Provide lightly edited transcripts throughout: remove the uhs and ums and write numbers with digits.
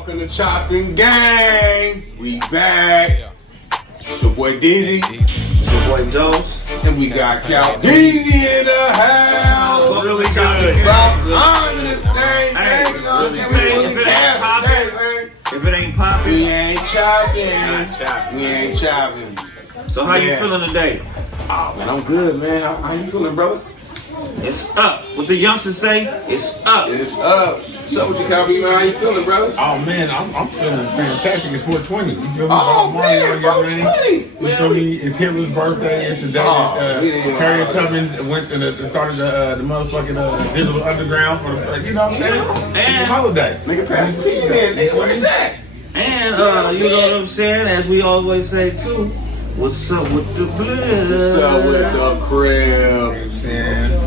Welcome to Chopping Gang. We back. It's your boy Dizzy. It's your boy Dose. And we got Cal Dizzy in the house. Really good. About time in this thing, man. You know what I'm saying? We really gas today, man. If it ain't popping, we ain't chopping. We ain't chopping. So how you feeling today? Oh man, I'm good, man. How you feeling, brother? It's up. What the youngsters say, it's up. It's up. So what you Calvin, man? How you feeling, brother? Oh man, I'm feeling fantastic. It's 420. You feel me? Oh man, 420. You feel me? It's Hitler's birthday. It's the day that Harriet Tubman went and started the motherfucking digital underground for the, you know what I'm saying? It's a holiday. Nigga, pass the pin in. Nigga, where's that? And you know what I'm saying? As we always say too, what's up with the blood? What's up with the crib?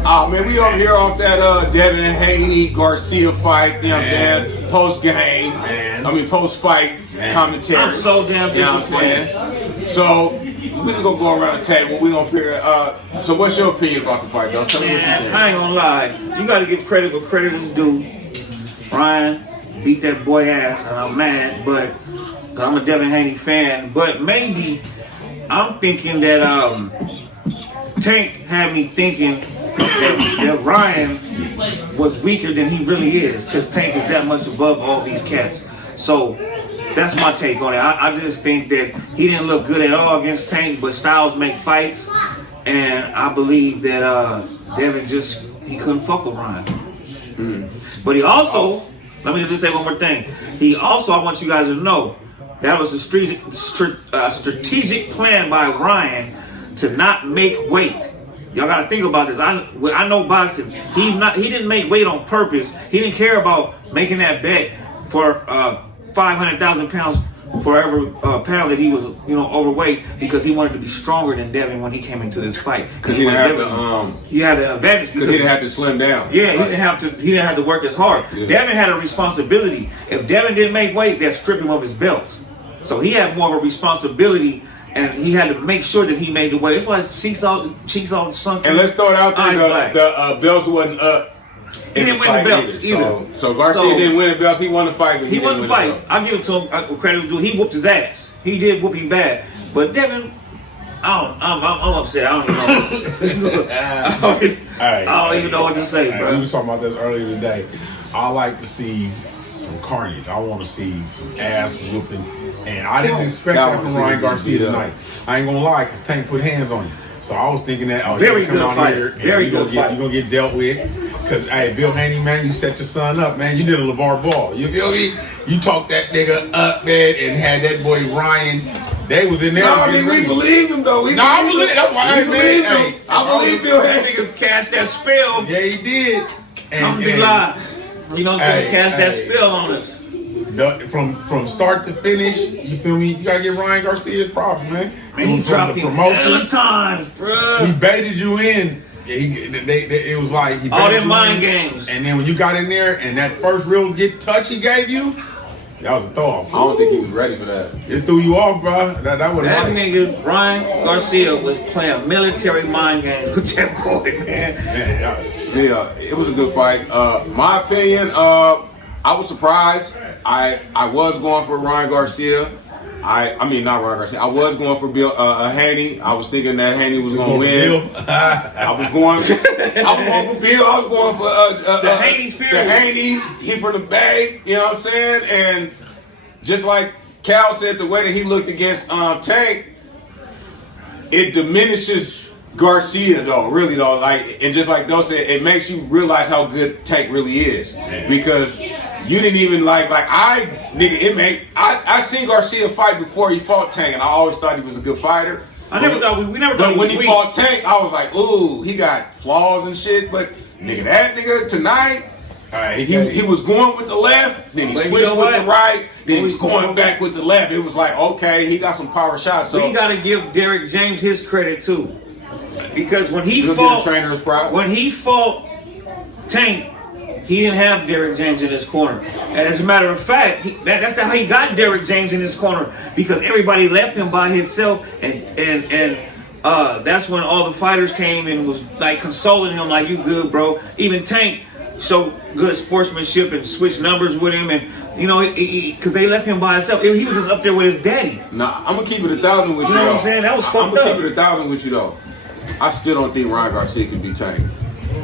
Oh man, we over here off that Devin, Haney, Garcia fight, you know what I'm saying? Post-game, post-fight commentary. I'm so damn disappointed. You know what I'm saying? So, we just gonna go around the table. We gonna figure so what's your opinion about the fight, though? Tell me what you think. I ain't gonna lie. You gotta give credit where credit is due. Ryan beat that boy ass, and I'm mad, but I'm a Devin Haney fan. But maybe I'm thinking that Tank had me thinking that Ryan was weaker than he really is, because Tank is that much above all these cats. So that's my take on it. I just think that he didn't look good at all against Tank, but styles make fights, and I believe that Devin he couldn't fuck with Ryan. But he also, let me just say one more thing. He also, I want you guys to know, that was a strategic plan by Ryan to not make weight. Y'all gotta think about this. I know boxing. He didn't make weight on purpose. He didn't care about making that bet for 500,000 pounds for every pound that he was, overweight, because he wanted to be stronger than Devin when he came into this fight. Because he didn't have to. He had an advantage because he didn't have to slim down. Yeah, he didn't have to. He didn't have to work as hard. Yeah. Devin had a responsibility. If Devin didn't make weight, they'd strip him of his belts. So he had more of a responsibility. And he had to make sure that he made the weight. That's why his cheeks all sunk. And let's throw it out there: the belts wasn't up. He didn't win the belts either. So Garcia didn't win the belts. He won the fight, but he won the fight. I'll give it to him. Credit was due. He whooped his ass. He did whoop him bad. But Devin, I'm upset. I don't even know what to say, bro. We were talking about this earlier today. I like to see some carnage. I want to see some ass whooping. And I didn't expect that from Ryan Garcia tonight. I ain't gonna lie, because Tank put hands on him. So I was thinking that, very good fight. Very good fight. You're gonna get dealt with. Because, hey, Bill Haney, man, you set your son up, man. You did a LeVar Ball. You feel me? You talked that nigga up, man, and had that boy Ryan. They was in there. No, I mean, we believed him, though. I believe. That's why I believe him. I believe Bill Haney. Nigga cast that spell. Yeah, he did. Come be live. You know what I'm saying? Cast that spell on us. From start to finish, you feel me? You gotta give Ryan Garcia's props, man. Man, he dropped him hella times, bro. He baited you in. It was like he all them mind games. And then when you got in there and that first real touch he gave you, that was a throw off. I don't think he was ready for that. It threw you off, bro. That was that right. Nigga Ryan Garcia was playing military mind games with that boy, man. Yeah, it was a good fight. My opinion, I was surprised. I was going for Ryan Garcia. I mean not Ryan Garcia. I was going for Bill Haney. I was thinking that Haney was going to win. I was going for Bill. I was going for the Haney's period. The Haney's. He from the Bay. You know what I'm saying? And just like Cal said, the way that he looked against Tank, it diminishes Garcia though, really though. Like, and just like Doe said, it makes you realize how good Tank really is, because you didn't even I seen Garcia fight before he fought Tank, and I always thought he was a good fighter. We never thought when he fought Tank, I was like, ooh, he got flaws and shit. But that nigga tonight, he was going with the left, then he switched with the right, then he was going back with the left. It was like, okay, he got some power shots. So we gotta give Derek James his credit too, because when he fought Tank, he didn't have Derek James in his corner. And as a matter of fact, that's how he got Derek James in his corner, because everybody left him by himself, and that's when all the fighters came and was like consoling him, like, you good, bro. Even Tank showed good sportsmanship and switched numbers with him, and You know, because they left him by himself. He was just up there with his daddy. Nah, I'm gonna keep it 1,000 with you. You know though. what I'm saying? That was I'm fucked gonna up. keep it 1,000 with you though. I still don't think Ryan Garcia can be Tank.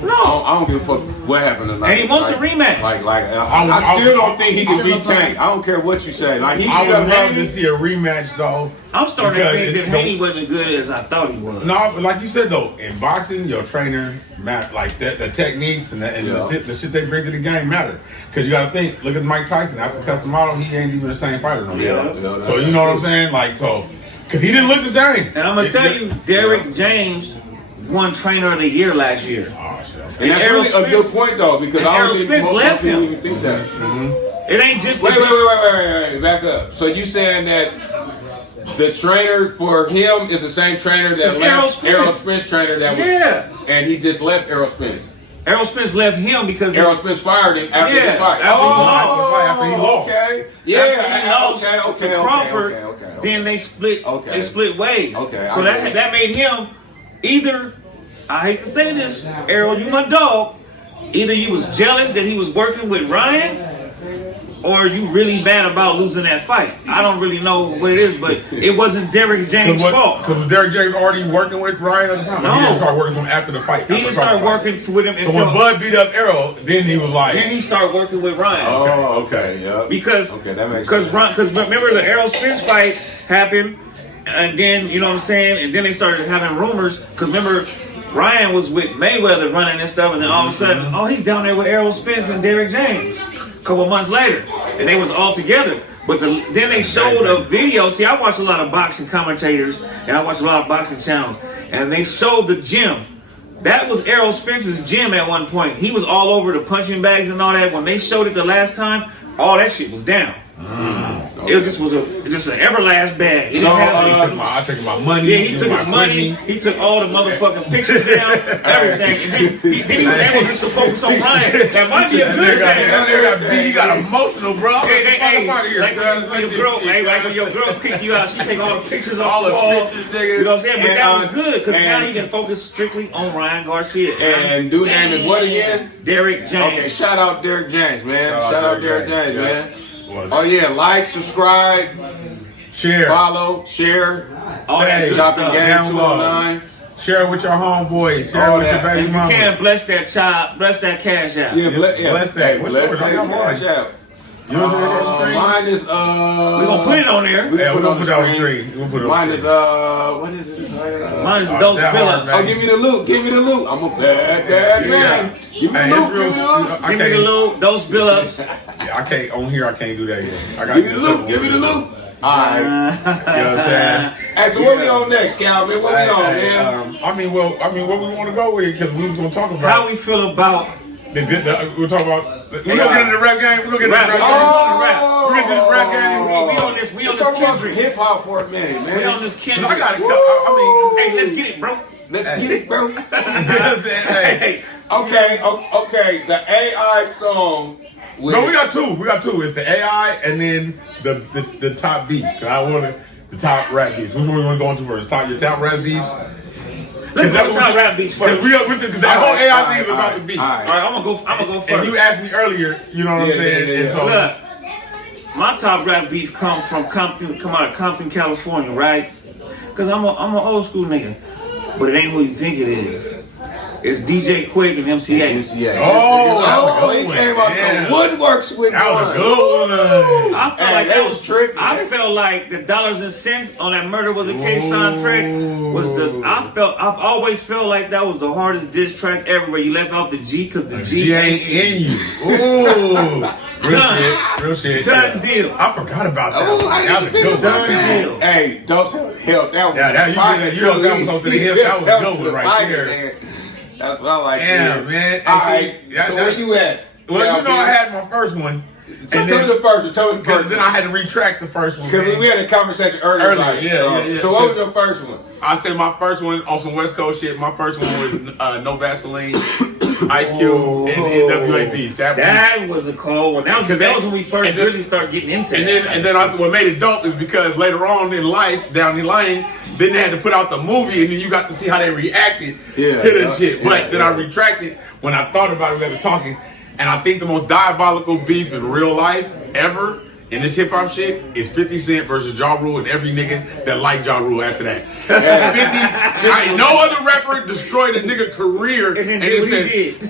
No. I don't give a fuck what happened tonight. And he wants a rematch. I still don't think he can beat Tank. I don't care what you say. Like he beat I would up love Haney. to see a rematch though. I'm starting to because think that Haney wasn't good as I thought he was. No, but like you said though, in boxing, your trainer, like the techniques and the shit they bring to the game matter. Because you got to think, look at Mike Tyson. After custom model, he ain't even the same fighter no more. Yeah. So you know what I'm saying? Like because he didn't look the same. And I'm gonna tell you, Derek James won Trainer of the Year last year. Oh shit. And that's Errol really a good point though, because I don't think most left people him. even think that. It ain't just Wait, back up. So you saying that the trainer for him is the same trainer that left Errol Spence trainer that was, and he just left Errol Spence. Errol Spence left him because Errol Spence fired him after the fight. After he lost. Okay. After he lost to Crawford, okay. then they split. Okay. They split ways. Okay, So that made him either. I hate to say this, Errol, you my dog. Either you was jealous that he was working with Ryan, or you really bad about losing that fight. I don't really know what it is, but it wasn't Derek James' fault. Because Derek James already working with Ryan at the time? No. He didn't start working with him after the fight. He didn't start working with him until... So when Bud beat up Errol, then he was like... Then he started working with Ryan. Oh, okay, yeah. Because that makes sense. Because remember the Errol Spence fight happened, and then, you know what I'm saying, and then they started having rumors, because remember... Ryan was with Mayweather running and stuff, and then all of a sudden, he's down there with Errol Spence and Derek James. A couple months later, and they was all together. But then they showed a video. See, I watch a lot of boxing commentators, and I watch a lot of boxing channels, and they showed the gym. That was Errol Spence's gym at one point. He was all over the punching bags and all that. When they showed it the last time, all that shit was down. It just was an everlast bag. So I took my money. Yeah, he took his money. He took all the motherfucking pictures down, everything. And then he was able just to focus on Ryan. That might be a good thing. He got emotional, bro. Like when your girl pick you out, she take all the pictures off the wall. You know what I'm saying? But that was good because now he can focus strictly on Ryan Garcia. And dude name is what again? Derek James. Okay, shout out Derek James, man. Shout out Derek James, man. Oh yeah, like, subscribe, share, follow, share. All that Chopping Game 209. Share with your homeboys. Share with your baby mama. If you can, bless that child, bless that cash out. Yeah, bless that. Bless that cash out. Mine is we're gonna put it on there. We're gonna put it on the screen. Mine is what is it? Mine is those Billups. Oh, give me the loot. Give me the loot. I'm a bad man. Give me the loot. Give me the loot. Give me the loot. Those Billups. I can't on here. I can't do that yet. I got give me the loot. Give me the loot. All right. You know what I'm saying? Hey, so what we on next, Calvin? What we on, man? I mean, what we want to go with it because we was gonna talk about how we feel about. We'll talk about. We're gonna get in the rap game. We're gonna get in the rap game. We're gonna get in the rap game. We on this. We on this Kendrick. Hip hop for a minute, man. We on this Kendrick. I gotta. I mean, hey, let's get it, bro. Let's get it, bro. You know what I'm saying? Hey. Okay. The AI song. No, we got two. It's the AI and then the top beef. Cause I wanted the top rap beefs. Which one we want to go into first? Your top rap beefs. Let's go top rap beefs first. That whole AI thing is about the beef. All right, I'm gonna go first. And you asked me earlier, you know what I'm saying? Yeah. And so, look, my top rap beef comes from out of Compton, California, right? Cause I'm an old school nigga, but it ain't who you think it is. It's DJ Quick and MCA. He came out the woodworks with that was a good one. I felt like that was trippy. I felt like the Dollars and Cents on that Murder Was a Case soundtrack was I've always felt like that was the hardest diss track ever. Where you left off the G because the G ain't in you. Ooh, real shit. Done deal. I forgot about that. That was a good deal. Hey, don't help. That was that was close to the hip. That was a good one right there. That's what I like. Damn, man. All right. So where you at? Well, you know I had my first one. So tell me the first one. Then I had to retract the first one. Because we had a conversation earlier. Yeah. So what was your first one? I said my first one on some West Coast shit. My first one was No Vaseline, Ice Cube, and NWA beef. That was a cold one. That was when we first really started getting into it. And then what made it dope is because later on in life, down the lane, then they had to put out the movie, and then you got to see how they reacted to the shit. But then I retracted when I thought about it after talking, and I think the most diabolical beef in real life ever in this hip hop shit is 50 Cent versus Ja Rule and every nigga that liked Ja Rule after that. 50, no other rapper destroyed a nigga career and it said,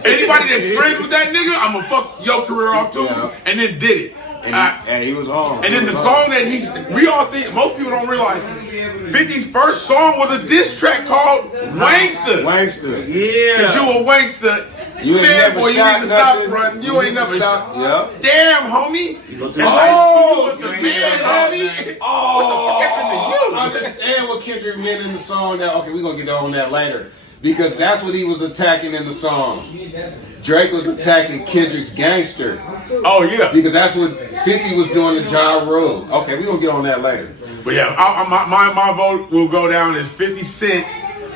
anybody that's friends with that nigga, I'm gonna fuck your career off too, and then did it. And he was on. And then the song that we all think, most people don't realize, 50's first song was a diss track called Wangsta. Wangsta. Yeah. Cause you a Wangsta. You ain't Man, never boy, you shot need to stop nothing. fronting. You ain't never stop. Yep. Damn, homie. Oh, was the man, homie. Oh, I understand what Kendrick meant in the song. That okay, we're gonna get on that later because that's what he was attacking in the song. Drake was attacking Kendrick's gangster. Oh yeah, because that's what 50 was doing to Ja Rule. Okay, we're gonna get on that later. But yeah, my vote will go down as 50 Cent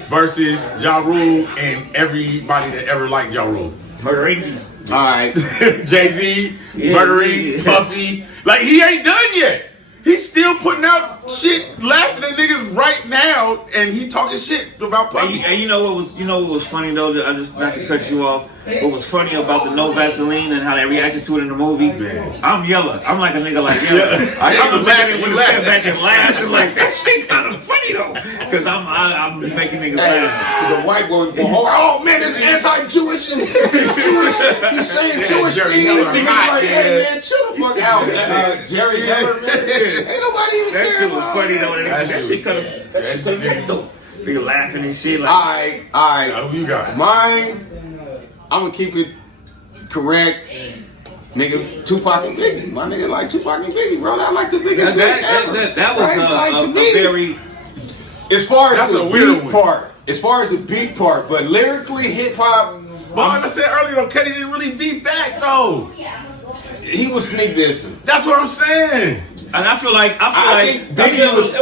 versus Ja Rule and everybody that ever liked Ja Rule. Murray. All right, Jay-Z, Murray, Puffy. Like he ain't done yet. He's still putting out shit, laughing at niggas right now, and he talking shit about Puffy. And you know what was funny though? I just not to cut you off. What was funny about the No Vaseline and how they reacted to it in the movie? Man. I'm Yella. I'm like a nigga like Yella. I'm a nigga would step back and laugh. It's like that shit kind of funny though, because I'm making niggas laugh. The white boy, oh man, this anti-Jewish and Jewish. He's saying Jewish things. Niggas like, hey man, chill the fuck out. Jerry Heller, man. Ain't nobody even That care shit was about funny him. though. That shit could have hit though. Nigga laughing and shit like. All right. Who you got? Mine. I'm gonna keep it correct. Nigga, Tupac and Biggie. My nigga like Tupac and Biggie, bro. I like the biggest ever. That was right? a very. As far as That's the a weird beat one. part, as far as the beat part, but lyrically, hip hop. But like I said earlier, though, Kenny didn't really beat back though. He was sneak dissing. That's what I'm saying. And I feel like Biggie it was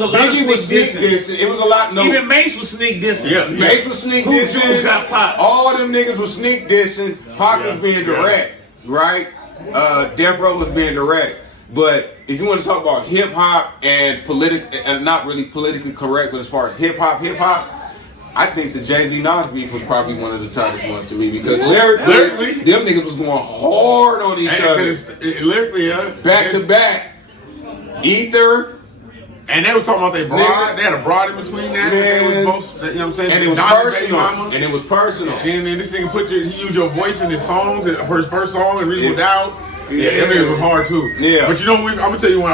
a lot Biggie of was sneak sneak dissing. dissing. It was a lot. No, Even Mace was sneak dissing. Yeah. Mace was sneak Who dissing. Jews got popped? All them niggas was sneak dissing. Pac was being direct, right? Death Row was being direct. But if you want to talk about hip hop and not really politically correct, but as far as hip hop, I think the Jay-Z Nas beef was probably one of the toughest ones to me because lyrically, them niggas was going hard on each other. Lyrically, Back to back. Ether. And they were talking about their broad. Nigga. They had a broad in between that. Man. And they was both, you know what I'm saying? And it was Don's personal. baby mama. And it was personal. And then this nigga he used your voice in his songs for his first song and Reasonable Doubt. Yeah, that niggas was hard too. Yeah. But you know, I'm gonna tell you when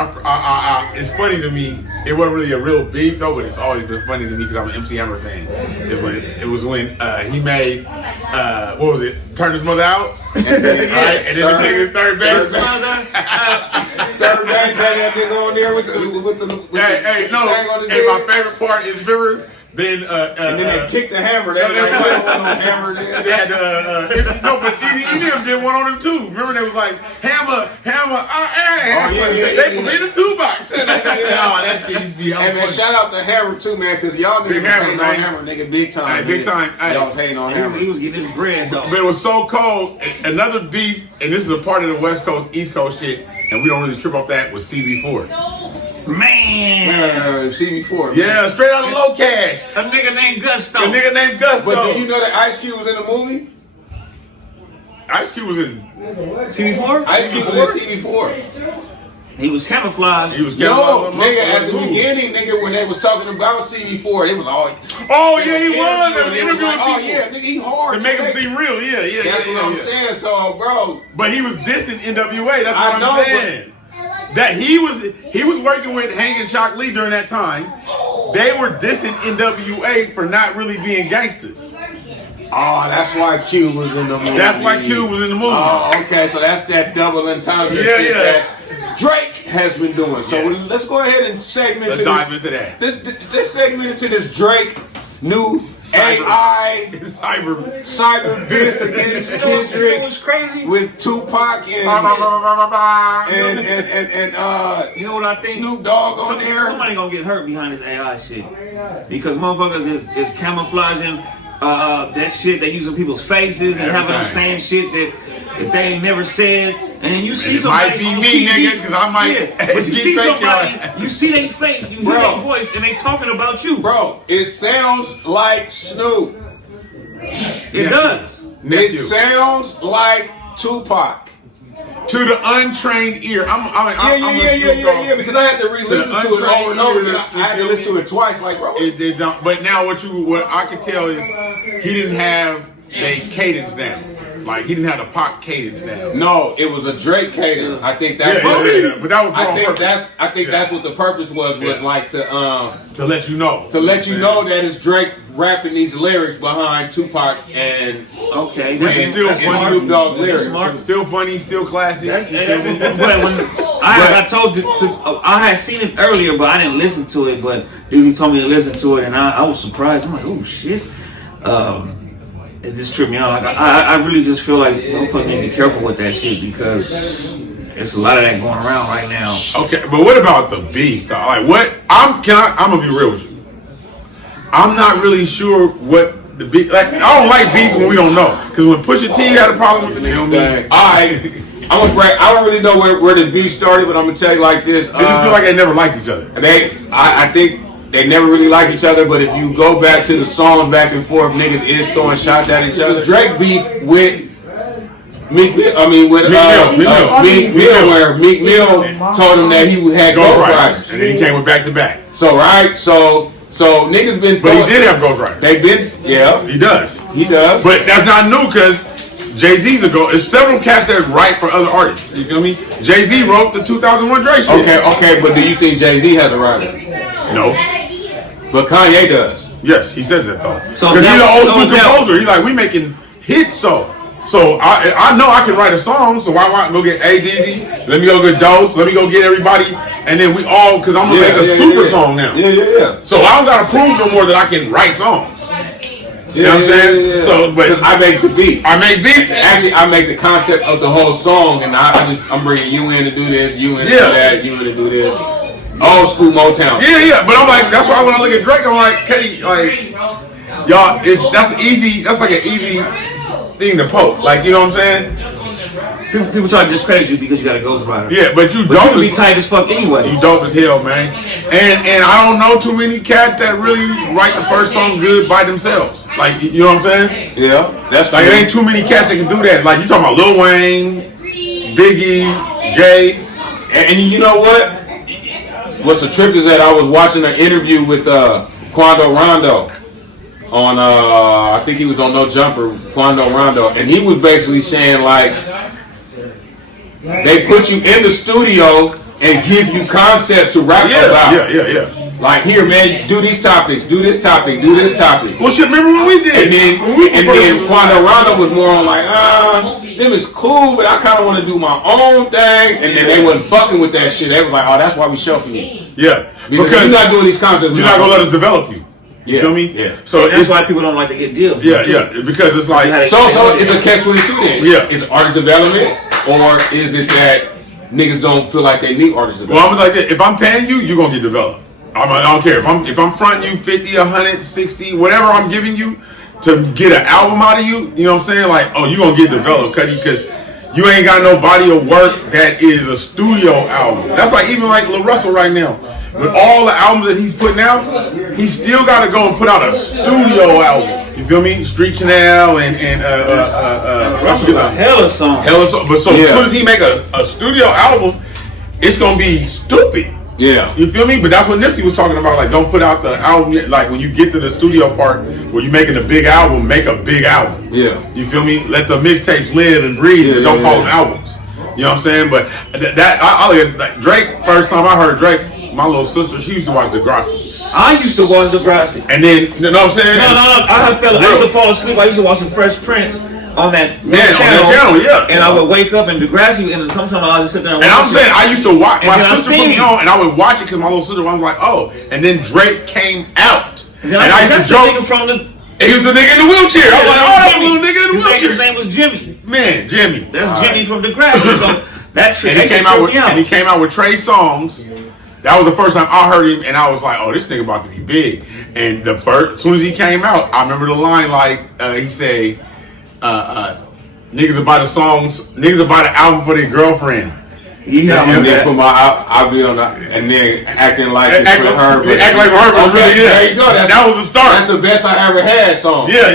it's funny to me. It wasn't really a real beef though, but it's always been funny to me because I'm an MC Hammer fan. It was when he made what was it? Turn His Mother Out. Right? And then this nigga third base. Third base had that nigga on there with the Hey, no. thing on his And my head. favorite part is remember. Then And then they kicked the hammer. They like one on hammer. they had but EDM did one on him too. Remember they was like hammer, they put me in the toolbox. That shit used to be Hey man, shout out to Hammer too, man, because y'all niggas Big was Hammer, hating man. on Hammer, nigga, big time. Hey, big time. Hey. Y'all was hating on Hammer. He was getting his bread though. But it was so cold. Another beef, and this is a part of the West Coast, East Coast shit, and we don't really trip off that, was CB4. Man. CB4. Yeah, straight out of Low Cash. A nigga named Gusto. A nigga named Gusto. But do you know that Ice Cube was in the movie? Ice Cube was in. CB4? Ice Cube was in CB4. He was camouflaged. He was No, Kevin nigga, at the beginning, nigga, when they was talking about CB4, it was all. Oh yeah, he was. They was They was interviewing like, oh people yeah, nigga, he hard. to make him nigga. seem real. Yeah. That's what I'm saying. So, bro, But he was dissing NWA. That's I what know, I'm saying. That he was working with Hank and Shock Lee during that time. They were dissing NWA for not really being gangsters. oh, that's why Q was in the movie. That's why Q was in the movie. Oh, okay, so that's that double entendre Yeah, shit yeah. that Drake has been doing. So Yes. let's go ahead and segment Let's to dive this. into that. This segment into this Drake new AI cyber diss against It Kendrick was crazy. with Tupac and You know what I think? Snoop Dogg on there. Somebody gonna get hurt behind this AI shit because motherfuckers is camouflaging that shit. They using people's faces and having them saying shit that they ain't never said. And then you see It somebody might be on me, TV, nigga, 'cause I might but you be see fake, somebody, y'all. you see their face, you hear Bro. their voice, and they talking about you. Bro, it sounds like Snoop. It does. It sounds like Tupac. To the untrained ear, yeah. Because I had to re-listen to it over and over. I had to listen to it twice. Like, bro, it don't. But now what I can tell is he didn't have the cadence down. Like he didn't have the pop cadence down. No, it was a Drake cadence. I think that's but that was I think that's what the purpose was like to let you know. To let you know that it's Drake rapping these lyrics behind Tupac and still funny. Snoop Dogg lyrics. Still funny, still classic. I told you I had seen it earlier, but I didn't listen to it. But Dizzy told me to listen to it, and I was surprised. I'm like, oh shit. It just tripped me out. Like, I really just feel like folks need to be careful with that shit because there's a lot of that going around right now. Okay, but what about the beef, though? Like, what? I'm gonna be real with you. I'm not really sure what the beef. Like, I don't like beefs when we don't know. Because when Pusha T had a problem with the nigga, I don't really know where the beef started, but I'm gonna tell you like this. They just feel like they never liked each other. I think they never really liked each other, but if you go back to the songs back and forth, niggas is throwing shots at each other. Drake beef with Meek Mill, where Meek Mill told him that he had ghostwriters. And then he came with back-to-back. So niggas been... But he did have ghostwriters. They been, yeah. He does. But that's not new because Jay-Z's a ghost. There's several cats that write for other artists. You feel me? Jay-Z wrote the 2001 Drake shit. Okay, but do you think Jay-Z has a writer? No. But Kanye does. Yes, he says it though. Because he's an old school composer. He's like, we making hits though. So I know I can write a song. So why go get A-Dizzy? Let me go get Dose. Let me go get everybody. And then we all, because I'm going to make a super song now. Yeah. So I don't got to prove no more that I can write songs. You know what I'm saying? Yeah. So, but I make the beat. I make beats. Actually, I make the concept of the whole song, and I'm bringing you in to do this, you in to do that, you in to do this. Old school Motown. Yeah. But I'm like, that's why when I look at Drake, I'm like, Katie, like, y'all, that's easy. That's like an easy thing to poke. Like, you know what I'm saying? People try to discredit you because you got a ghostwriter. Yeah, but you can be tight as fuck anyway. You dope as hell, man. And I don't know too many cats that really write the first song good by themselves. Like, you know what I'm saying? Yeah, that's like true. It ain't too many cats that can do that. Like you talking about Lil Wayne, Biggie, Jay, and you know what? What's the trip is that I was watching an interview with Quando Rondo on I think he was on No Jumper, Quando Rondo, and he was basically saying like they put you in the studio and give you concepts to rap about. Yeah. Like here, man, do these topics, do this topic, do this topic. Well, shit, remember what we did? And then Quando Rondo was more on like, them is cool, but I kind of want to do my own thing. And then they wasn't fucking with that shit. They was like, oh, that's why we shelving you. Yeah, because you're not doing these concepts. You're not gonna let us develop you. You feel me? Yeah. So that's why people don't like to get deals. Yeah, because it's like so it's a catch-22 then. Yeah, is artist development or is it that niggas don't feel like they need artist development? Well, I'm like that. If I'm paying you, you're gonna get developed. I don't care if I'm fronting you 50, 100, 60, whatever I'm giving you to get an album out of you. You know what I'm saying? Like, oh, you gonna get developed, Cuddy, because you ain't got no body of work that is a studio album. That's like even like Lil Russell right now. With all the albums that he's putting out, he still got to go and put out a studio album. You feel me? Street Canal and hella song. But so as soon as he make a studio album, it's gonna be stupid. Yeah. You feel me? But that's what Nipsey was talking about. Like, don't put out the album yet. Like, when you get to the studio part where you're making a big album, make a big album. Yeah. You feel me? Let the mixtapes live and breathe. And don't call them albums. You know what I'm saying? But I look at like, Drake. First time I heard Drake, my little sister, she used to watch Degrassi. I used to watch Degrassi. And then, you know what I'm saying? No. I used to fall asleep. I used to watch The Fresh Prince on that channel. And I would wake up and Degrassi, and sometimes I would just sit there and watch. And I'm saying, I used to watch, my sister put me on, and I would watch it because my little sister was like, oh. And then Drake came out. And then I used to joke. He was the nigga in the wheelchair. I was like, oh, that's a little nigga in the wheelchair. His name was Jimmy. Man, Jimmy. That's Jimmy from Degrassi. So that shit. And he came out with Trey songs. That was the first time I heard him, and I was like, oh, this nigga about to be big. And as soon as he came out, I remember the line like, he said, niggas will buy the songs, niggas will buy the album for their girlfriend. Yeah, and then put my I'll be on the, and then acting like it's Act for her. But like for her, but okay, really, yeah. there you go. That was the start. That's the best I ever had song. Yeah.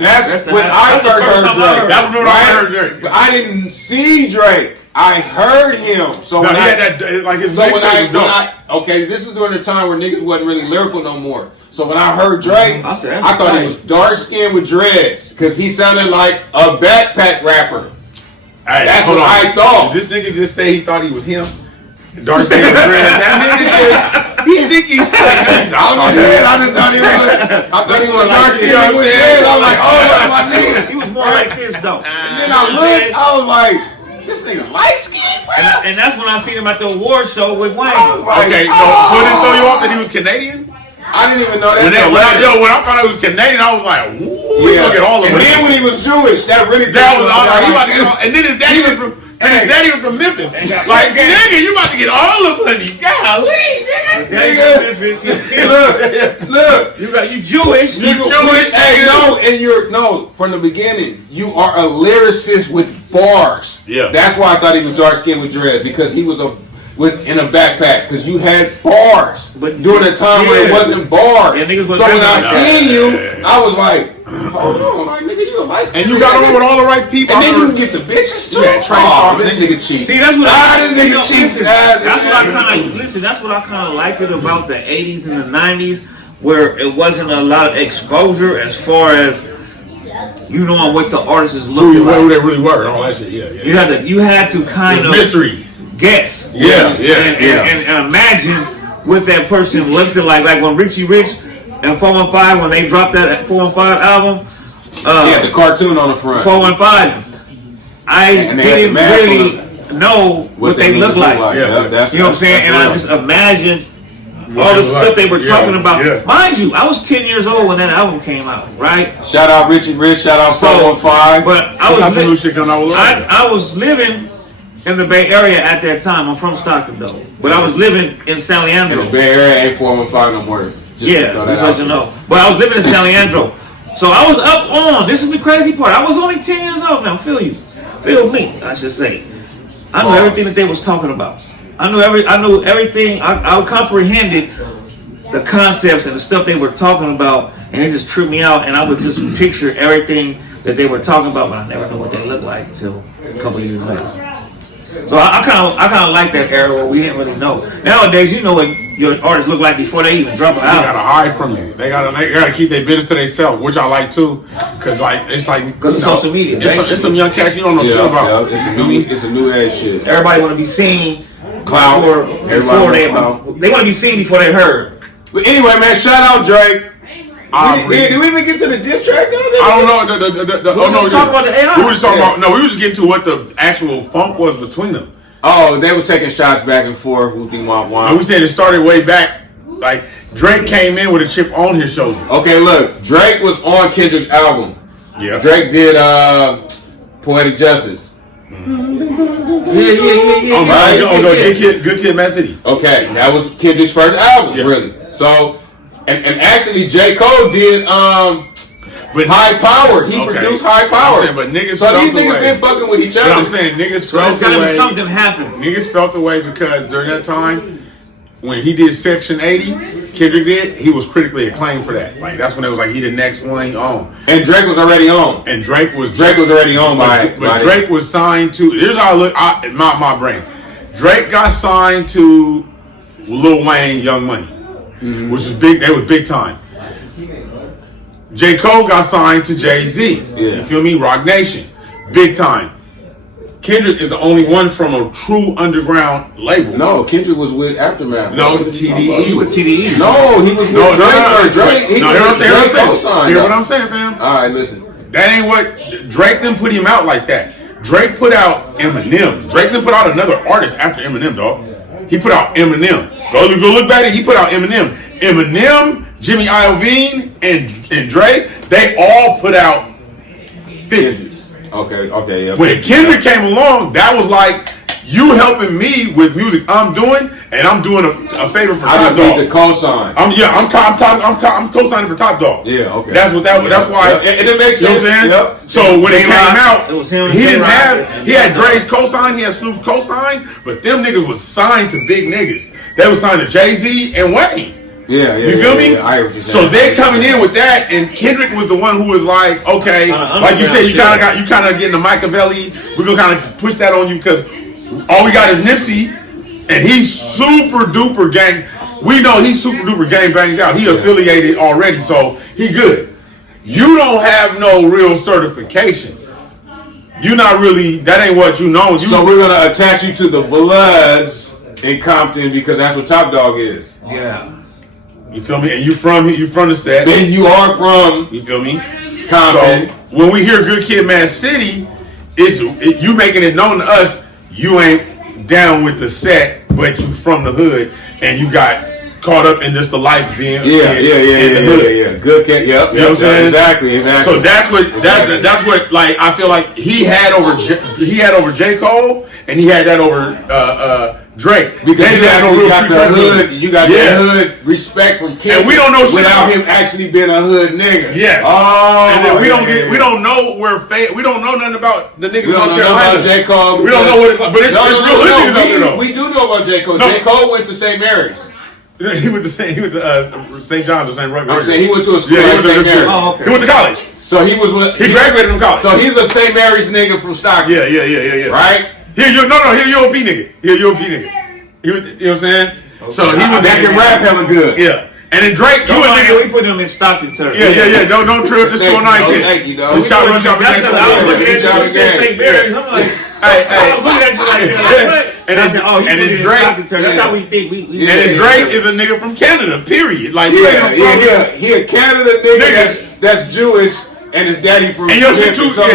That's when I first heard Drake. That's when I heard Drake. But I didn't see Drake. I heard him. So No, when he I had that, like his so when mixtape was dope. okay, this is during the time where niggas wasn't really lyrical no more. So when I heard Drake, I thought he was dark skinned with dreads because he sounded like a backpack rapper. Hey, That's hold what on. I thought. Did this nigga just say he thought he was him? Dark skin with dreads. That nigga just, he think he's I just thought he was dark skin with dreads. I was like, oh, that's my nigga. He was more like this though. And then I looked, I was like, this nigga light skin, bro. And that's when I seen him at the award show with Wayne. I was like, Okay, no, so it didn't throw you off that he was Canadian? I didn't even know that. When I found out he was Canadian, I was like, woo, we gonna get all of it. And then when he was Jewish, that really That was all right. He about to get all, and then his daddy was from Memphis. Like, nigga, you about to get all the money. Golly, Nigga. Look. You Jewish. You Jewish. Hey, no, and from the beginning, you are a lyricist with bars. Yeah. That's why I thought he was dark skinned with dread, because he was in a backpack, because you had bars. But during a time where it wasn't bars. Yeah, so when I seen you, I was like, hold on, like, nigga, you a light skin. and you got on with all the right people. And then you can get the bitches too. Yeah, this nigga cheap. See, that's what this nigga cheap. That's what I kind of liked it about the 80s and the 90s, where it wasn't a lot of exposure as far as you knowing what the artist is looking like. Who they really were, all that shit. Yeah. You had to kind of mystery. Guess. And imagine what that person looked like. Like when Richie Rich and 415, when they dropped that 415 album. The cartoon on the front. 415. I didn't really know what they looked like. Yeah, that's, you know what I'm saying? And I just imagined all the stuff they were talking about. Yeah. Mind you, I was 10 years old when that album came out, right? Shout out Richie Rich, shout out 415. But I was living in the Bay Area at that time. I'm from Stockton though, but I was living in San Leandro. In the Bay Area ain't 415 no more. Just let you know. But I was living in San Leandro, so I was up on. This is the crazy part. I was only 10 years old now. Feel me, I should say. I knew everything that they was talking about. I knew everything. I comprehended the concepts and the stuff they were talking about, and it just tripped me out. And I would just picture everything that they were talking about, but I never knew what they looked like until a couple of years later. So I kind of like that era where we didn't really know. Nowadays, you know what your artists look like before they even drop an album. They gotta hide from you. They gotta keep their business to themselves, which I like too, because it's like social media. It's some young cats you don't know shit about. It's a new age shit. Everybody want to be seen Clout. before they want to be seen before they heard. But anyway, man, shout out Drake. Did we even get to the diss track though? I don't know. We were just talking about the AI. We were just talking about. No, we were just getting to what the actual funk was between them. Oh, they was taking shots back and forth. And we said it started way back. Like Drake came in with a chip on his shoulder. Okay, look, Drake was on Kendrick's album. Yeah. Drake did Poetic Justice. Yeah. Good Kid, Mad City. Okay, that was Kendrick's first album, really. So, and actually J. Cole did but High Power. He produced High Power. Saying, but niggas so these niggas been fucking with each other. But I'm saying niggas felt There's gotta be something happen. Niggas felt the way because during that time when he did Section 80, Kendrick did, he was critically acclaimed for that. Like that's when it was like he the next one he owned. And Drake was already on. And Drake was already on but Drake was signed to. Here's how I look. My brain. Drake got signed to Lil Wayne, Young Money, which is big. They was big time. J. Cole got signed to Jay-Z. You feel me? Rock Nation, big time. Kendrick is the only one from a true underground label. No, Kendrick was with Aftermath. No, TDE. He was TDE. No, he was with Drake. Hear what I'm saying, fam? All right, listen. That ain't what Drake didn't put him out like that. Drake put out Eminem. Drake didn't put out another artist after Eminem, dog. He put out Eminem. Go look back at it. He put out Eminem. Eminem, Jimmy Iovine, and Drake, they all put out 50. Okay, yeah. When Kendrick came along, that was like you helping me with music I'm doing, and I'm doing a favor for I Top just need Dog. the cosign. I'm co-signing for Top Dog. Yeah, okay. That's why. Yeah. And it makes You know sense. what I'm saying? Yep. So when it came J-Rock, out, it was him and he didn't J-Rock have. He had Dre's cosign. He had Snoop's cosign, but them niggas was signed to big niggas. They was signed to Jay-Z and Wayne. Yeah, You feel me? Yeah, I hear what you're So saying. they're coming in with that, and Kendrick was the one who was like, okay, like you said, you kind of getting the Machiavelli. We're gonna kind of push that on you because all we got is Nipsey, and he's super duper gang. We know he's super duper gang banged out. He affiliated already, so he good. You don't have no real certification. You not really. That ain't what you know. So we're gonna attach you to the Bloods in Compton because that's what Top Dog is. Yeah. You feel me? And you from the set. Then you are from You feel me? Compton. So when we hear Good Kid, Mad City, you making it known to us you ain't down with the set, but you from the hood, and you got caught up in just the life being in the hood. Good Kid. Yep. You know what I'm saying? Exactly. So that's what like I feel like he had over J. Cole, and he had that over Drake Because you got the hood, Yes. the hood respect from Kendrick, And we don't know shit without about him actually being a hood nigga. Yes. Oh, and then we don't know we don't know nothing about the niggas We in don't North know Carolina. about J. Cole. We don't know what it's like, but it's real hood niggas out there though. We do know about J. Cole. No. J. Cole went to St. Mary's. He went to St. John's or St. Rutgers. I'm saying he went to a school he like went to St. Mary's. Oh, okay. He went to college. So he was He graduated from college. So he's a St. Mary's nigga from Stockton. Yeah. Right? He a UOP nigga. He a UOP nigga. You know what I'm saying? Okay. So he was that can rap hella good. Yeah. And then Drake, you a nigga. We put him in Stockton terms. Yeah. Don't trip. This so nice shit. Thank you, dog. That's because I was looking at you when you said St. Mary's. I'm like, I was looking at you like, what? And I said, oh, he put it in Stockton terms. That's how we think. And then Drake is a nigga from Canada, period. Like, he a Canada nigga that's Jewish. And his daddy from and your shit too. So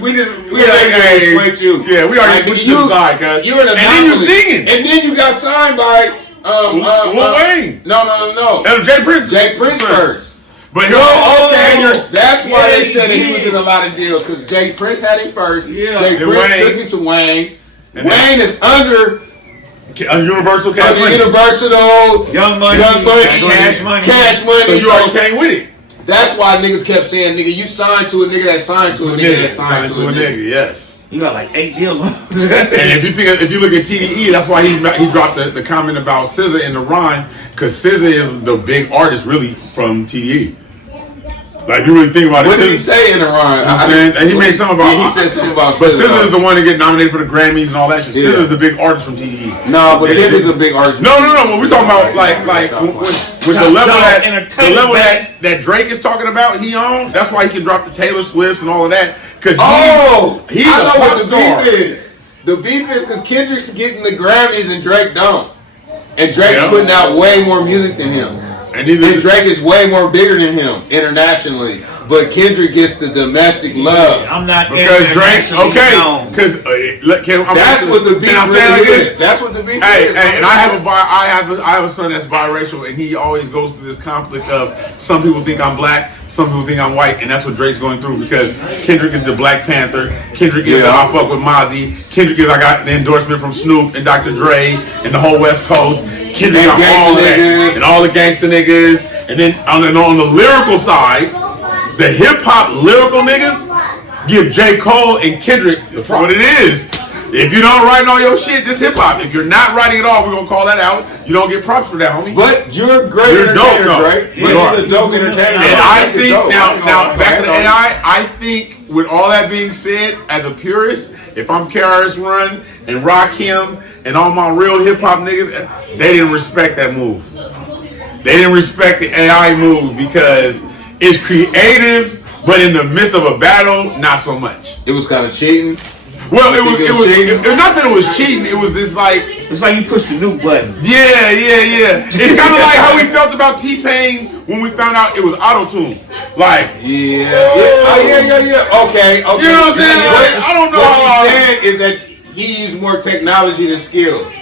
we like, you. Yeah, we already pushed you to the side, cuz. You're an anomaly. And then you singing. And then you got signed by Lil Wayne. No. And Jay Prince. first. But so that's why they said that he was in a lot of deals because Jay Prince had him first. Yeah. Jay Prince took him to Wayne. Wayne is under Universal Cash Money. Universal Young Money, Cash Money. So you already came with it. That's why niggas kept saying, nigga, you signed to a nigga that signed to a nigga that signed to a nigga. Yes. You got like 8 deals on. And if you look at TDE, that's why he dropped the comment about SZA in the rhyme, because SZA is the big artist really from TDE. Like you really think about it. What did he say in the rhyme? You know what I'm saying? And he made something about. He said something about. But SZA is the one that get nominated for the Grammys and all that shit. Yeah. SZA is the big artist from TDE. No, but Kendrick's a big artist. No. When we talking about with the level that Drake is talking about, he on. That's why he can drop the Taylor Swifts and all of that. Because he's I know a what pop star. The beef is. The beef is because Kendrick's getting the Grammys and Drake don't, and Drake's putting out way more music than him. And Drake is way more bigger than him internationally, but Kendrick gets the domestic love. I'm not because Drake's okay. Because that's what the beef is. That's what the beef is. Hey, and I have a son that's biracial, and he always goes through this conflict of some people think I'm black, some people think I'm white, and that's what Drake's going through because Kendrick is the Black Panther. Kendrick is I fuck with Mozzie. Kendrick is I got the endorsement from Snoop and Dr. Dre and the whole West Coast. Kendrick got all of that and all the gangster niggas, and then on the lyrical side, the hip hop lyrical niggas give J. Cole and Kendrick what it is. If you don't write all your shit, this hip hop. If you're not writing it all, we're gonna call that out. You don't get props for that, homie. But you're a great entertainer, right? You're a dope entertainer. And I think now back to the AI. I think with all that being said, as a purist, if I'm KRS Run and Rakim and all my real hip hop niggas, they didn't respect that move. They didn't respect the AI move because it's creative, but in the midst of a battle, not so much. It was kind of cheating. Well, it was not that it was cheating. It was this like it's like you pushed the nuke button. Yeah. It's kind of like how we felt about T-Pain when we found out it was auto-tune. Like yeah. Okay. You know what I'm saying? I don't know how you're saying is that he used more technology than skills.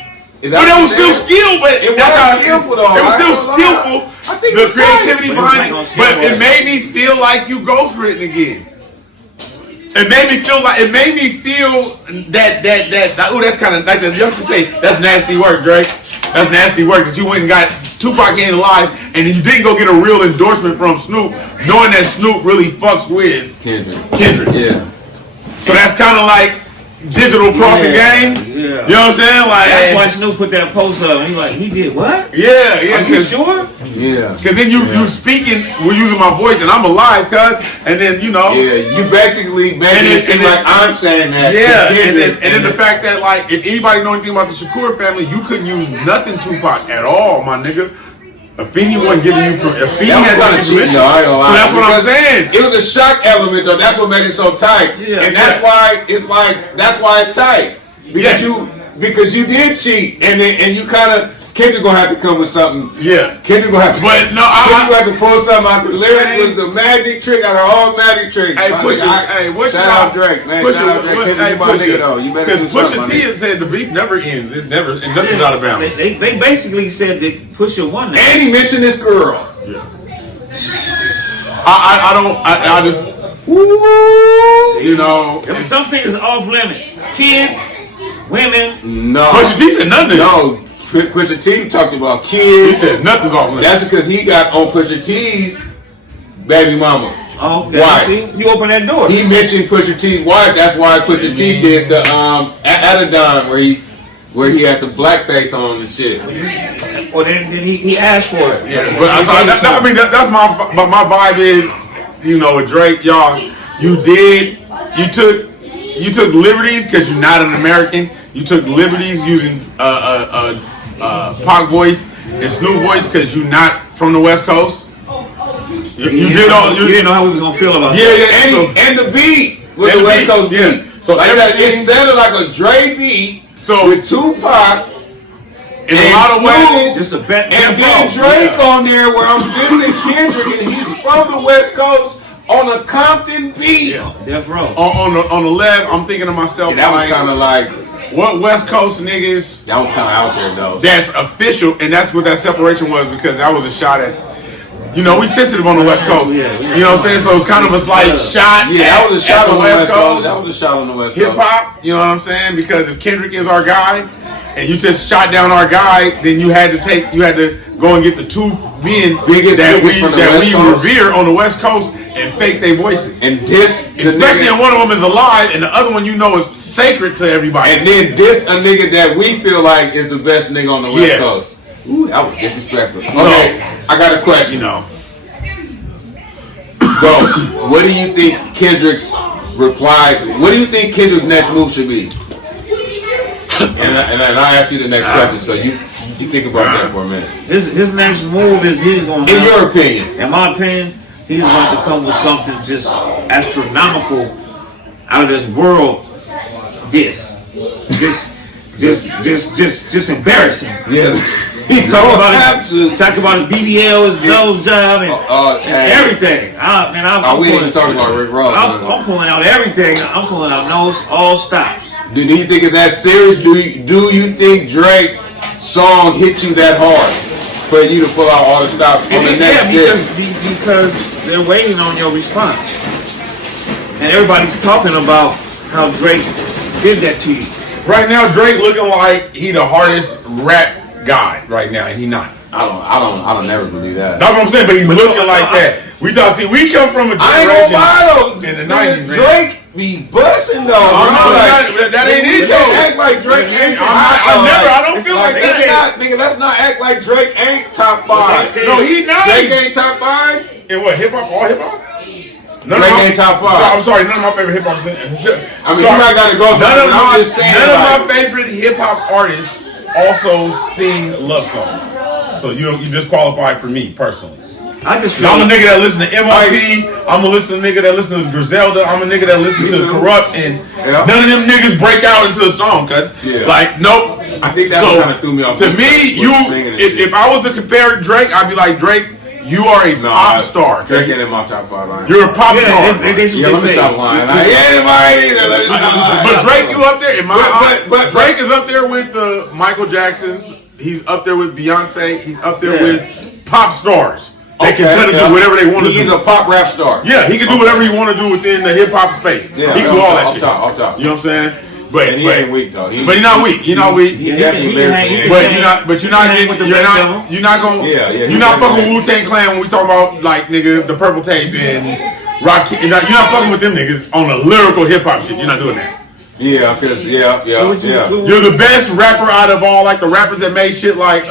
But it was still skill, but it was skillful though. It was still skillful. I think the creativity behind it, but it made me feel like you ghostwritten again. It made me feel that ooh, that's kind of like the youngsters say, that's nasty work, Drake. That's nasty work that you went and got Tupac ain't alive, and you didn't go get a real endorsement from Snoop, knowing that Snoop really fucks with Kendrick. Yeah. So that's kind of like digital crossing game. Yeah. You know what I'm saying? Like that's why Snoop put that post up. And he's like, he did what? Yeah. Are you sure? Yeah. Because then you speaking, we're using my voice, and I'm alive, cuz, and then you know. Yeah. You basically made it seem like I'm saying that. Yeah. And then the fact that like, if anybody know anything about the Shakur family, you couldn't use nothing Tupac at all, my nigga. Afeni wasn't giving you Afeni had to permission. So that's what I'm saying. It was a shock element though. That's what made it so tight. Yeah, and that's why it's tight. Because you did cheat and you kinda Kendrick gonna have to come with something. Yeah. Kendrick gonna have to But no, Kendrick gonna have to pull something out the lyrics with the magic trick out of all magic tricks. Hey, shout out Drake, man. Shout out Drake. Kendrick, you my nigga though. You better do something. Because Pusha T had said the beef never ends. It never, and nothing's out of bounds. They basically said that Pusha won that. And he mentioned this girl. Yeah. I just, you know. Some things are off limits. Kids, women. No. Pusha T said nothing. No. Pusha T talked about kids. He said nothing's off limits. That's because he got on Pusha T's baby mama. Okay. Why? See, you open that door. He mentioned Pusha T's wife. That's why Pusha T did the Adidon where he had the blackface on and shit. Or then he asked for it. Yeah, but that's my vibe is, you know, with Drake, y'all. You took liberties because you're not an American. You took liberties using Pac voice and Snoop voice because you're not from the West Coast. You didn't know how we was gonna feel about that. And the beat was the West Coast beat. Yeah. So it sounded like a Dre beat. So with Tupac. In a lot of ways, just a bet. And then Drake on there where I'm dissing Kendrick and he's from the West Coast on a Compton beat. Yeah, Death Row. On the left, I'm thinking to myself, that was kind of like, what West Coast niggas? That was kind of out there though. That's official, and that's what that separation was because that was a shot at. You know, we sensitive on the West Coast. You know what I'm saying? So it's kind of a slight shot. Yeah, that was a shot on the West Coast. That was a shot on the West Coast. Hip hop, you know what I'm saying? Because if Kendrick is our guy, and you just shot down our guy, then you had to go and get the two men that we revere on the West Coast and fake their voices. And this, especially when one of them is alive and the other one you know is sacred to everybody. And then this a nigga that we feel like is the best nigga on the West Coast. Ooh, that was disrespectful. Okay, so, I got a question. You know, Ghost, what do you think Kendrick's reply? What do you think Kendrick's next move should be? And I'll ask you the next question, so you think about that for a minute. His next move is he's going to... In your opinion. In my opinion, he's going to come with something just astronomical, out of this world. Just embarrassing. Yeah. Talk about his BBL, his nose job, and everything. We ain't talking about Rick Ross. I'm pulling out everything. I'm pulling out all stops. Do you think it's that serious? Do you think Drake's song hit you that hard for you to pull out all the stops on the next disc? Because they're waiting on your response, and everybody's talking about how Drake did that to you. Right now, Drake looking like he the hardest rap guy right now, and he not. I don't never believe that. That's what I'm saying, but he's looking like that. We come from a generation I ain't gonna lie though. In the 90s, man. Drake be busting though. That ain't it. You can't act like Drake ain't. I don't feel like that. Nigga, let's not act like Drake ain't top 5. No, he not. Drake ain't top 5. In what, hip hop? All hip hop? Drake ain't top 5. I'm sorry, none of my favorite hip hop. You might gotta go. None of my favorite hip hop artists also sing love songs. So you disqualified for me personally. I'm a nigga that listen to MRP. I'm a nigga that listen to Griselda. I'm a nigga that listen to Corrupt, and none of them niggas break out into a song, cuz. Yeah. Like, nope. I think that kind of threw me off. To me, if I was to compare Drake, I'd be like, Drake, you are a pop star. Drake ain't in my top 5 line. You're a pop star. Let me stop lying. But Drake, you up there in my but Drake is up there with the Michael Jacksons. He's up there with Beyonce. He's up there with pop stars. They can kind of do whatever they want to do. He's a pop rap star. Yeah, he can do whatever he want to do within the hip hop space. Yeah, he can do all that shit. Off top. You know what I'm saying? But he ain't weak though. But he's not weak. He's not weak. Yeah, definitely But you're not fucking with Wu-Tang Clan when we talk about like nigga the Purple Tape and Rock. You're not fucking with them niggas on a lyrical hip hop shit. You're not doing that. Yeah, because You're the best rapper out of all like the rappers that made shit like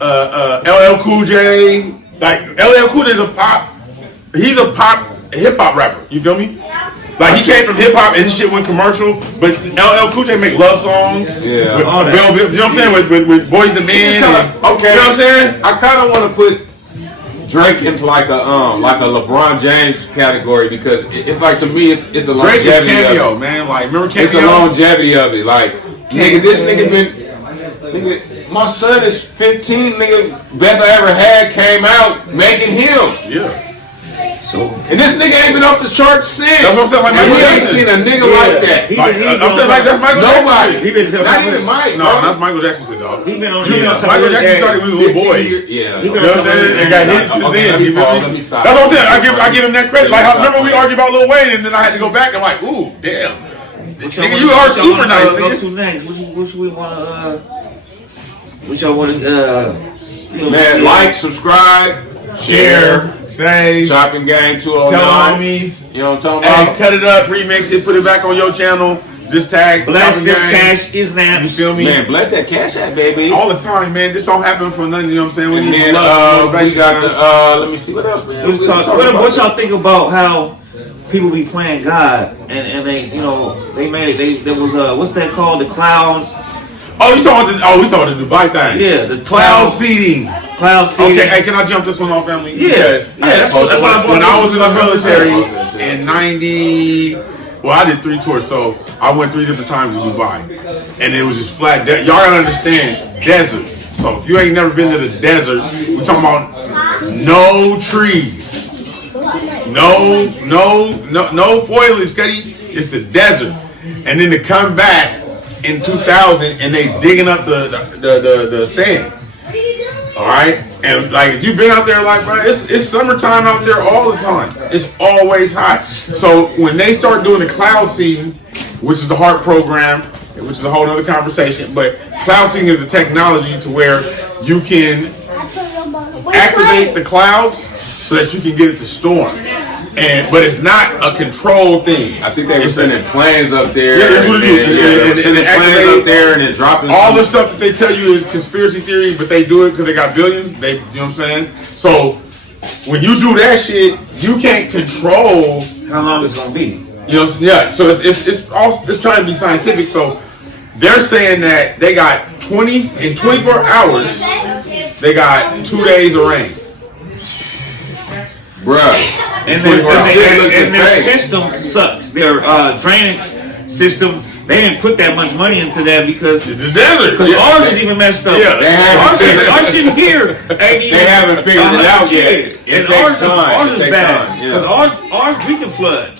LL Cool J. Like LL Cool J is a pop. He's a pop hip hop rapper. You feel me? Like he came from hip hop and his shit went commercial, but LL Cool J make love songs. Yeah, with you know what I'm saying? With Boys the Men. Okay, you know what I'm saying? I kind of want to put Drake into like a LeBron James category because it's like to me it's a Drake longevity is Cameo, of it. man. Like remember Cameo? It's the longevity of it. Like nigga, this nigga been nigga. My son is 15. Nigga, best I ever had came out making him. Yeah. And this nigga ain't been off the charts since. That's what I'm saying. Like and Michael we ain't Jackson. seen a nigga like that. I'm saying like that's Michael Nobody. Jackson. Not even Mike. No, that's Michael Jackson shit, dog. He been on. Michael Jackson started when he was a little boy. Yeah. You know what I'm saying? And got hits since then. Let me stop. That's what I'm saying. I give him that credit. Like I remember we argued about Lil Wayne, and then I had to go back and like, ooh, damn. Nigga, you are super nice. Go to next. Which we wanna? Which y'all wanna? Man, like, subscribe, share. Say, Shopping Gang 209. tell homies. You know what I'm talking about? Hey, cut it up, remix it, put it back on your channel. Just tag Bless Shopping them Gang. cash is now. You feel me? Man, bless that cash app, baby. All the time, man. This don't happen for nothing. You know what I'm saying? We And need then some love. we got the let me see what else, man. What y'all think about how people be playing God and they they made it. There was what's that called, the cloud? We talking the Dubai thing. Yeah, the cloud seeding. Cloud seeding. Okay, hey, can I jump this one off, family? Yeah, that's what I when I was in the military in '90. Well, I did 3 tours, so I went 3 different times in Dubai, and it was just flat. Y'all gotta understand, desert. So if you ain't never been to the desert, we talking about no trees, no foliage, Cuddy. It's the desert, and then to come back in 2000 and they digging up the sand. All right, and like if you've been out there, like bro, it's summertime out there all the time. It's always hot. So when they start doing the cloud seeding, which is the HEART program, which is a whole other conversation, but cloud seeding is the technology to where you can activate the clouds so that you can get it to storm. But it's not a controlled thing. I think they were sending planes up there. Yeah, that's what it is. They were sending planes up there and then dropping all the stuff that they tell you is conspiracy theory, but they do it because they got billions. You know what I'm saying? So when you do that shit, you can't control how long it's gonna be. You know? Yeah. So it's trying to be scientific. So they're saying that they got 24 hours. They got 2 days of rain. Bruh. And their system sucks. Their drainage system, they didn't put that much money into that because the desert. Because ours is even messed up. Yeah, our shit here ain't even. They haven't figured it out yet. It takes time. Ours is bad because ours we can flood.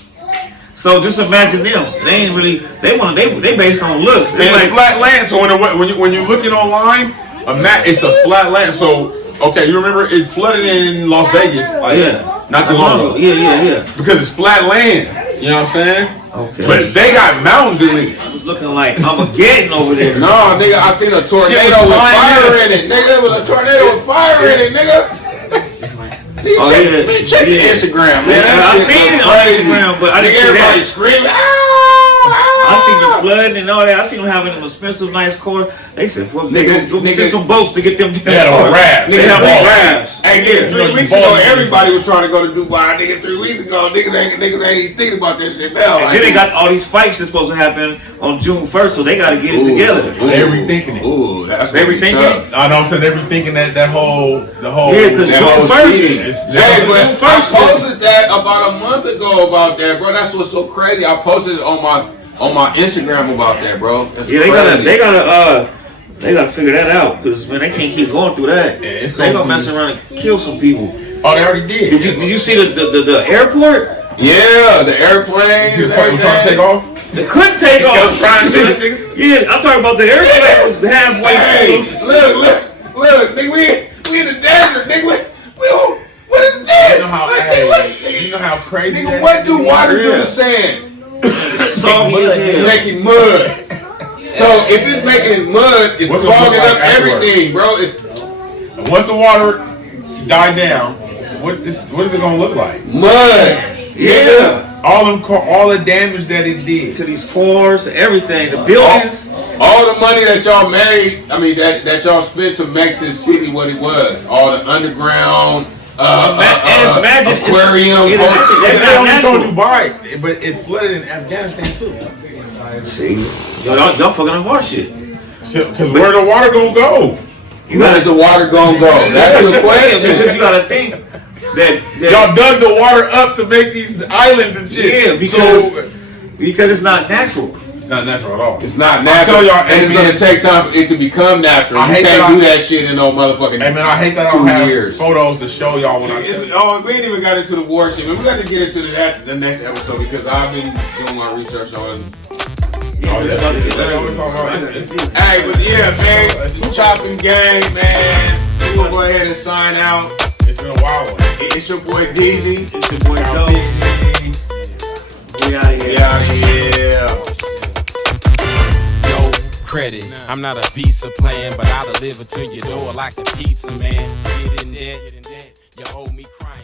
So just imagine them. They ain't really. They based on looks. It's like flat land. So when you're looking online, it's a flat land. So. Okay, you remember it flooded in Las Vegas, not too long ago. Yeah. Because it's flat land. You know what I'm saying? Okay. But they got mountains at least. It's looking like Armageddon over there. No, nigga, I seen a tornado with fire in it. Nigga, it was a tornado with fire in it, nigga. Check your Instagram, man. I seen it on Instagram, but I didn't see everybody that. screaming. I seen them flooding and all that. I seen them having an expensive, nice car. They said, "Well, nigga, send some boats to get them." They had a raft. They had rafts. Hey, nigga, 3 weeks ago, everybody was trying to go to Dubai. Nigga, 3 weeks ago, niggas ain't even thinking about that shit now. And then they got all these fights that's supposed to happen on June 1st, so they got to get it together. They rethinking it. Ooh, that's they rethinking it. I know. I'm saying they rethinking the whole. Yeah, because June 1st. Hey, but I posted that about a month ago about that, bro. That's what's so crazy. I posted it on my Instagram about that, bro. That's crazy. They gotta figure that out because man, they can't keep going through that. Yeah, they gonna mess around and kill some people. Oh, they already did. Did you see the airport? Yeah, the airplane. You trying to take off? They couldn't take off. Yeah, I'm talking about the airplane was halfway. Hey, look, nigga, we in the desert, nigga. What is this? You know how crazy. Nigga, what do water do to sand? soggy as hell. It's making mud. So if it's making mud, it's What's it clogging look like up afterwards? everything, bro. It's Once the water died down, what is it gonna look like? mud. Yeah. All the damage that it did. To these cars, everything, the buildings. All the money that y'all made, I mean that y'all spent to make this city what it was. All the underground imagine aquarium. it's That's not only natural. showed Dubai, but it flooded in Afghanistan too. See, y'all fucking up our shit. Because where the water gonna go? Where's the water gonna go? That's the question. Because you gotta think that Y'all dug the water up to make these islands and shit. yeah, because it's not natural. It's not natural at all. It's not natural, tell y'all, and it's gonna take time for it to become natural. I You hate can't that do that shit in no motherfucking. Hey man, I hate that I 2 don't have years. photos to show y'all when I. We ain't even got into the warship, and we got to get into that the next episode because I've been doing my research on. Oh, yeah. Hey, but yeah, man, Chopping Gang, man. We'll go ahead and sign out. It's been a wild one. It's your boy Deezy. It's your boy Joe. We out of here. We out of here. No credit. I'm not a pizza plan, but I'll deliver to your door like a pizza man. Get in there, you owe me crying.